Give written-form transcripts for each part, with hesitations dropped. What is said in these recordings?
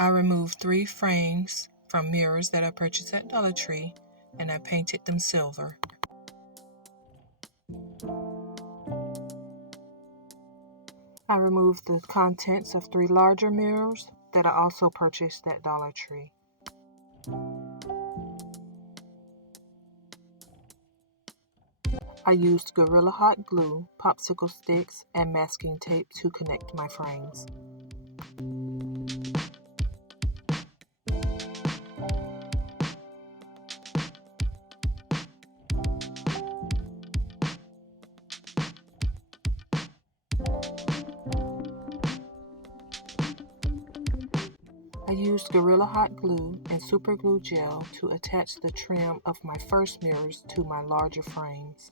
I removed 3 frames from mirrors that I purchased at Dollar Tree, and I painted them silver. I removed the contents of 3 larger mirrors that I also purchased at Dollar Tree. I used Gorilla Hot glue, popsicle sticks, and masking tape to connect my frames. I used Gorilla Hot glue and super glue gel to attach the trim of my first mirrors to my larger frames.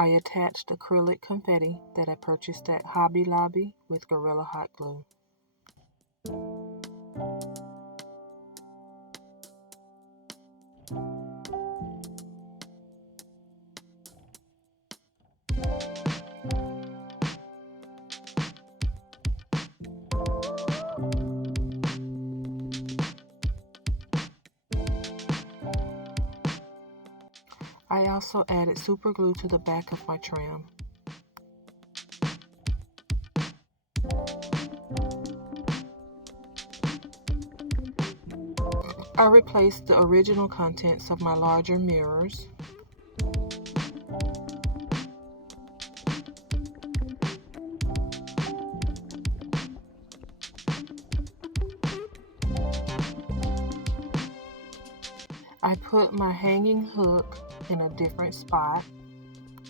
I attached acrylic confetti that I purchased at Hobby Lobby with Gorilla Hot glue. I also added super glue to the back of my trim. I replaced the original contents of my larger mirrors. I put my hanging hook in a different spot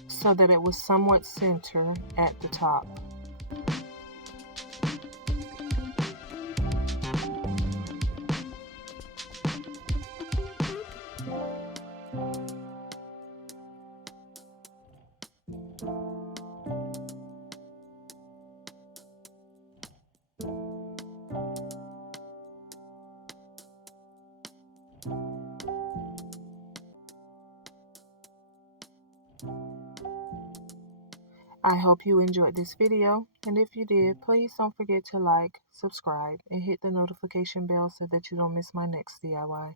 so that it was somewhat centered at the top. I hope you enjoyed this video, and if you did, please don't forget to like, subscribe, and hit the notification bell so that you don't miss my next DIY.